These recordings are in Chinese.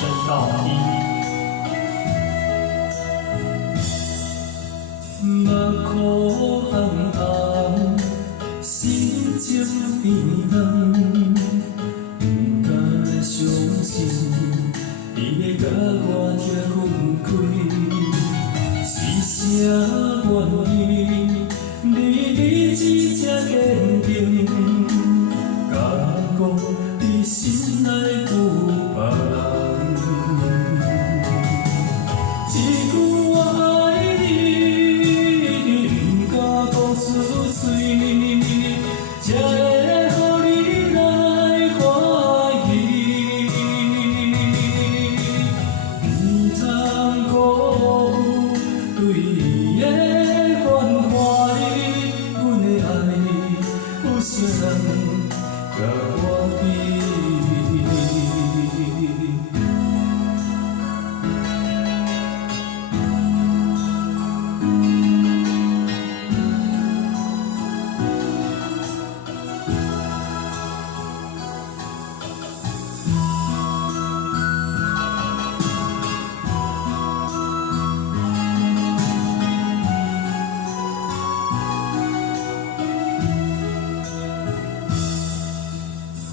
声到底。目眶红红，心情变动，不敢相信，你要甲我拆分开，是啥原因？你只这坚定，敢讲你心内有别人？一句我爱你，你不敢讲出嘴，才会予你来怀疑。不通辜负对伊的关怀，阮的爱有啥人甲我比？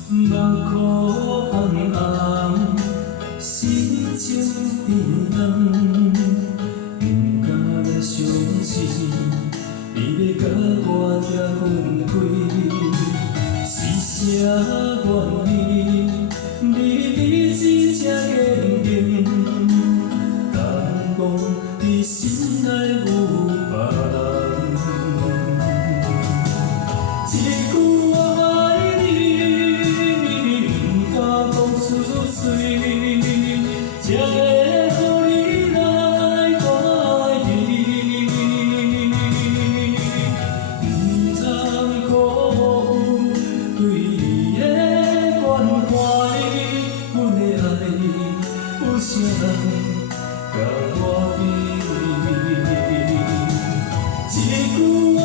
目眶红红，心情变动，不敢相信，你要甲我拆分开，是啥原因？你只这坚定，敢讲你心内有别人？一句我爱你，不敢讲出嘴，才会予你来怀疑。不通辜负对伊的关怀，阮的爱有啥人甲我比？一句我